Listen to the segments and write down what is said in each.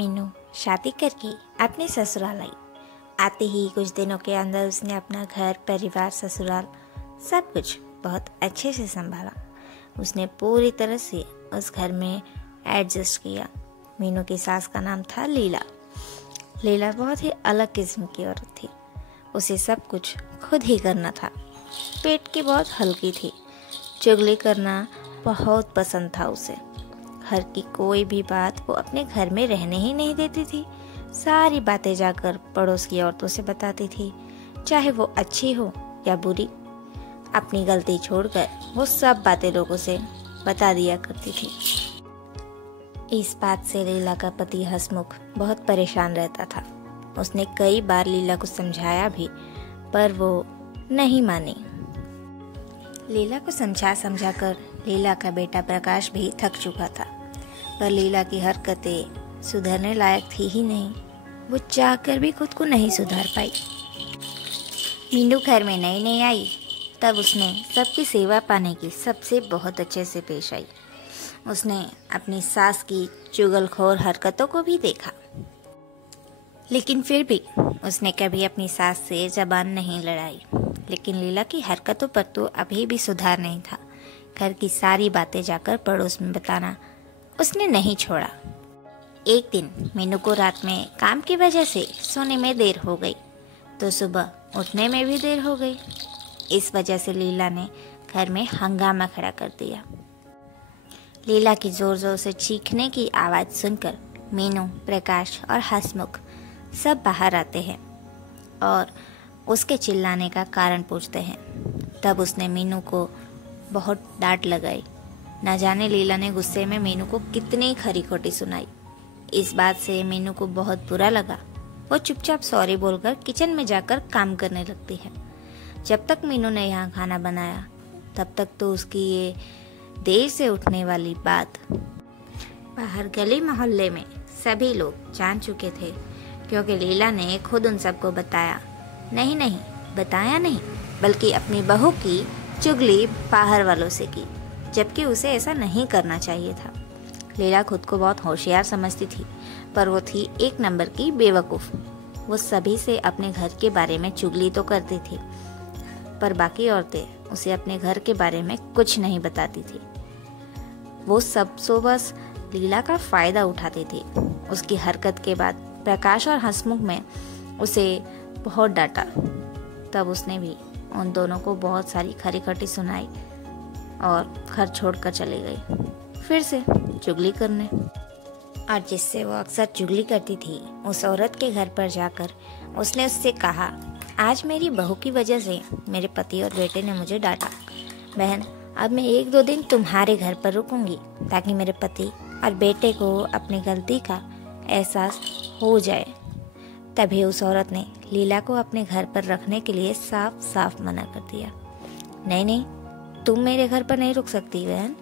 मीनू शादी करके अपने ससुराल आई। आते ही कुछ दिनों के अंदर उसने अपना घर, परिवार, ससुराल सब कुछ बहुत अच्छे से संभाला। उसने पूरी तरह से उस घर में एडजस्ट किया। मीनू की सास का नाम था लीला। लीला बहुत ही अलग किस्म की औरत थी। उसे सब कुछ खुद ही करना था। पेट की बहुत हल्की थी। चुगली करना बहुत पसंद था उसे। घर की कोई भी बात वो अपने घर में रहने ही नहीं देती थी। सारी बातें जाकर पड़ोस की औरतों से बताती थी, चाहे वो अच्छी हो या बुरी। अपनी गलती छोड़कर वो सब बातें लोगों से बता दिया करती थी। इस बात से लीला का पति हसमुख बहुत परेशान रहता था। उसने कई बार लीला को समझाया भी, पर वो नहीं मानी। लीला को समझा कर लीला का बेटा प्रकाश भी थक चुका था, पर लीला की हरकतें सुधरने लायक थी ही नहीं। वो चाहकर भी खुद को नहीं सुधार पाई। मीनू घर में नई नई आई, तब उसने सबकी सेवा पाने की सबसे बहुत अच्छे से पेश आई। उसने अपनी सास की चुगलखोर हरकतों को भी देखा, लेकिन फिर भी उसने कभी अपनी सास से जबान नहीं लड़ाई। लेकिन लीला की हरकतों पर तो अभी भी सुधार नहीं था। घर की सारी बातें जाकर पड़ोस में बताना उसने नहीं छोड़ा। एक दिन मीनू को रात में काम की वजह से सोने में देर हो गई, तो सुबह उठने में भी देर हो गई। इस वजह से लीला ने घर में हंगामा खड़ा कर दिया। लीला की जोर जोर से चीखने की आवाज़ सुनकर मीनू, प्रकाश और हसमुख सब बाहर आते हैं और उसके चिल्लाने का कारण पूछते हैं। तब उसने मीनू को बहुत डांट लगाई। न जाने लीला ने गुस्से में मीनू को कितनी खरी खोटी सुनाई। इस बात से मीनू को बहुत बुरा लगा। वो चुपचाप सॉरी बोलकर किचन में जाकर काम करने लगती है। जब तक मीनू ने यहाँ खाना बनाया, तब तक तो उसकी ये देर से उठने वाली बात बाहर गली मोहल्ले में सभी लोग जान चुके थे, क्योंकि लीला ने खुद उन सबको बताया नहीं, बल्कि अपनी बहू की चुगली बाहर वालों से की, जबकि उसे ऐसा नहीं करना चाहिए था। लीला खुद को बहुत होशियार समझती थी, पर वो थी एक नंबर की बेवकूफ़। वो सभी से अपने घर के बारे में चुगली तो करती थी, पर बाकी औरतें उसे अपने घर के बारे में कुछ नहीं बताती थी। वो सब सो बस लीला का फ़ायदा उठाती थी। उसकी हरकत के बाद प्रकाश और हसमुख में उसे बहुत डांटा। तब उसने भी उन दोनों को बहुत सारी खरी खटी सुनाई और घर छोड़कर चली गई, फिर से चुगली करने। और जिससे वो अक्सर चुगली करती थी, उस औरत के घर पर जाकर उसने उससे कहा, आज मेरी बहू की वजह से मेरे पति और बेटे ने मुझे डांटा। बहन, अब मैं 1-2 दिन तुम्हारे घर पर रुकूंगी, ताकि मेरे पति और बेटे को अपनी गलती का एहसास हो जाए। तभी उस औरत ने लीला को अपने घर पर रखने के लिए साफ साफ मना कर दिया। नहीं, तुम मेरे घर पर नहीं रुक सकती बहन।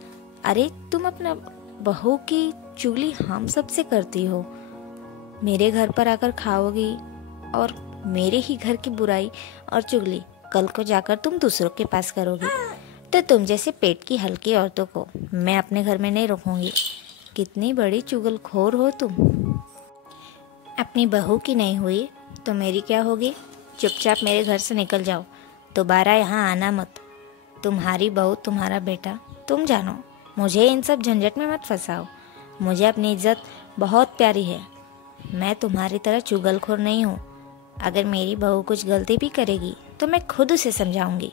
अरे, तुम अपना बहू की चुगली हम सब से करती हो। मेरे घर पर आकर खाओगी और मेरे ही घर की बुराई और चुगली कल को जाकर तुम दूसरों के पास करोगी, तो तुम जैसे पेट की हल्की औरतों को मैं अपने घर में नहीं रखूंगी। कितनी बड़ी चुगलखोर हो तुम। अपनी बहू की नहीं हुई तो मेरी क्या होगी? चुपचाप मेरे घर से निकल जाओ, दोबारा यहाँ आना मत। तुम्हारी बहू, तुम्हारा बेटा, तुम जानो। मुझे इन सब झंझट में मत फंसाओ। मुझे अपनी इज्जत बहुत प्यारी है। मैं तुम्हारी तरह चुगलखोर नहीं हूँ। अगर मेरी बहू कुछ गलती भी करेगी तो मैं खुद उसे समझाऊंगी।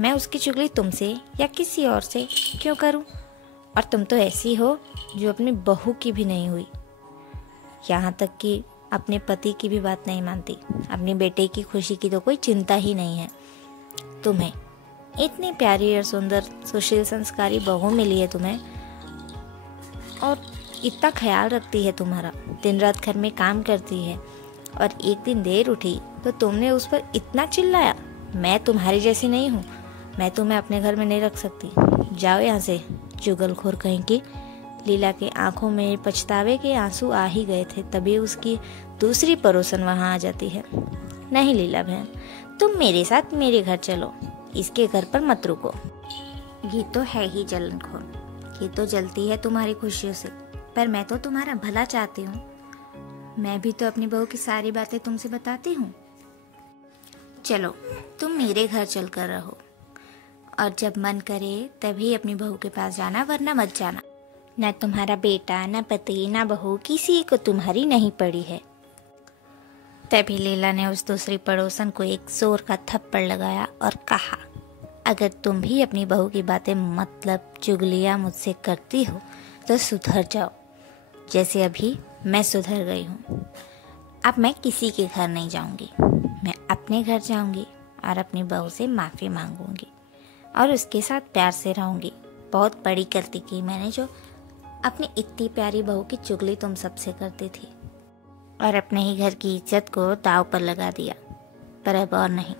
मैं उसकी चुगली तुमसे या किसी और से क्यों करूँ? और तुम तो ऐसी हो जो अपनी बहू की भी नहीं हुई, यहाँ तक कि अपने पति की भी बात नहीं मानती। अपने बेटे की खुशी की तो कोई चिंता ही नहीं है। तुम्हें इतनी प्यारी और सुंदर, सुशील, संस्कारी बहू मिली है तुम्हें, और इतना ख्याल रखती है तुम्हारा, दिन रात घर में काम करती है, और एक दिन देर उठी तो तुमने उस पर इतना चिल्लाया। मैं तुम्हारी जैसी नहीं हूँ। मैं तुम्हें अपने घर में नहीं रख सकती। जाओ यहाँ से, चुगलखोर कहीं की। लीला के आंखों में पछतावे के आंसू आ ही गए थे, तभी उसकी दूसरी पड़ोसन वहाँ आ जाती है। नहीं लीला बहन, तुम मेरे साथ मेरे घर चलो, इसके घर पर मत रुको। ये तो है ही जलनखोर। ये तो जलती है तुम्हारी खुशियों से, पर मैं तो तुम्हारा भला चाहती हूँ। मैं भी तो अपनी बहू की सारी बातें तुमसे बताती हूँ। चलो तुम मेरे घर चल कर रहो, और जब मन करे तभी अपनी बहू के पास जाना, वरना मत जाना। न तुम्हारा बेटा, न पति, न बहू, किसी को तुम्हारी नहीं पड़ी है। तभी लीला ने उस दूसरी पड़ोसन को एक जोर का थप्पड़ लगाया और कहा, अगर तुम भी अपनी बहू की बातें मतलब चुगलियाँ मुझसे करती हो तो सुधर जाओ, जैसे अभी मैं सुधर गई हूँ। अब मैं किसी के घर नहीं जाऊँगी, मैं अपने घर जाऊँगी और अपनी बहू से माफ़ी मांगूंगी और उसके साथ प्यार से रहूँगी। बहुत बड़ी गलती की मैंने, जो अपनी इतनी प्यारी बहू की चुगली तुम सबसे करती थी और अपने ही घर की इज्जत को दांव पर लगा दिया। पर अब और नहीं,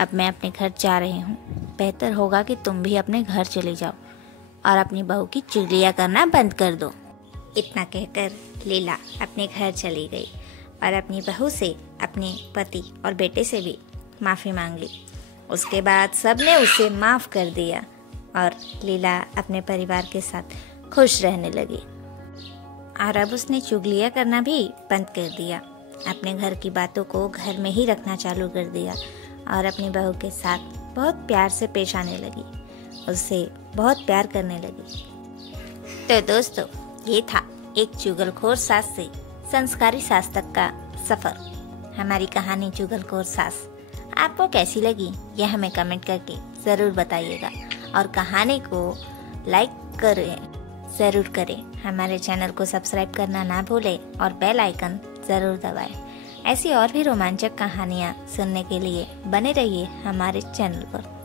अब मैं अपने घर जा रही हूँ। बेहतर होगा कि तुम भी अपने घर चले जाओ और अपनी बहू की चुगलियाँ करना बंद कर दो। इतना कहकर लीला अपने घर चली गई और अपनी बहू से, अपने पति और बेटे से भी माफ़ी मांग ली। उसके बाद सबने उसे माफ़ कर दिया और लीला अपने परिवार के साथ खुश रहने लगी। और अब उसने चुगलियाँ करना भी बंद कर दिया, अपने घर की बातों को घर में ही रखना चालू कर दिया और अपनी बहू के साथ बहुत प्यार से पेश आने लगी, उससे बहुत प्यार करने लगी। तो दोस्तों, ये था एक चुगलखोर सास से संस्कारी सास तक का सफ़र। हमारी कहानी चुगलखोर सास आपको कैसी लगी, यह हमें कमेंट करके ज़रूर बताइएगा और कहानी को लाइक ज़रूर करें। हमारे चैनल को सब्सक्राइब करना ना भूलें और बेल आइकन ज़रूर दबाएं। ऐसी और भी रोमांचक कहानियाँ सुनने के लिए बने रहिए हमारे चैनल पर।